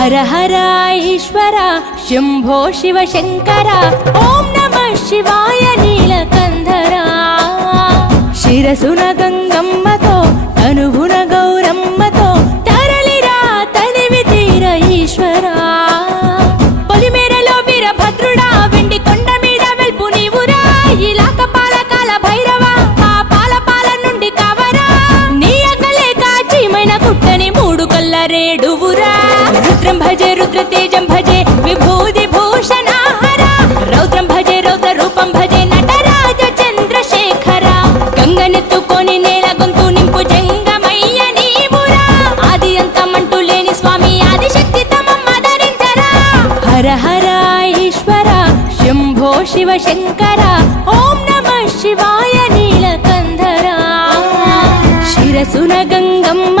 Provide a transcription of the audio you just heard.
హర హర ఈశ్వర శంభో శివ శంకర ఓం నమః శివాయ నీలకంధర శిరసున గంగమ్మతో తనువున గౌరమ్మతో తరలిరా తనివి తీర ఈశ్వరా పొలిమేరలో వీరభద్రుడా వెండి కొండ మీద వెల్పు నీవురా ఇలాక పాలకాల భైరవ ఆ పాల నుండి కవరా నీ అగలే కాచీమైన కుట్టని మూడు కల్ల రేడువురా రుద్రం భజే రుద్ర తేజం భజే విభూతి భూషణాహర రౌద్రం భజే రౌద్ర రూపం భజే నటరాజ చంద్రశేఖర గంగనెత్తుకొని నేల గొంతు నింపు జంగమయ్య నీవురా ఆది అంతమంటూ లేని స్వామి ఆదిశక్తి తమమ్మ ధరించరా హర హర ఈశ్వర శంభో శివ శంకర ఓం నమః శివాయ నీలకంధర శిరసున గంగమ్మ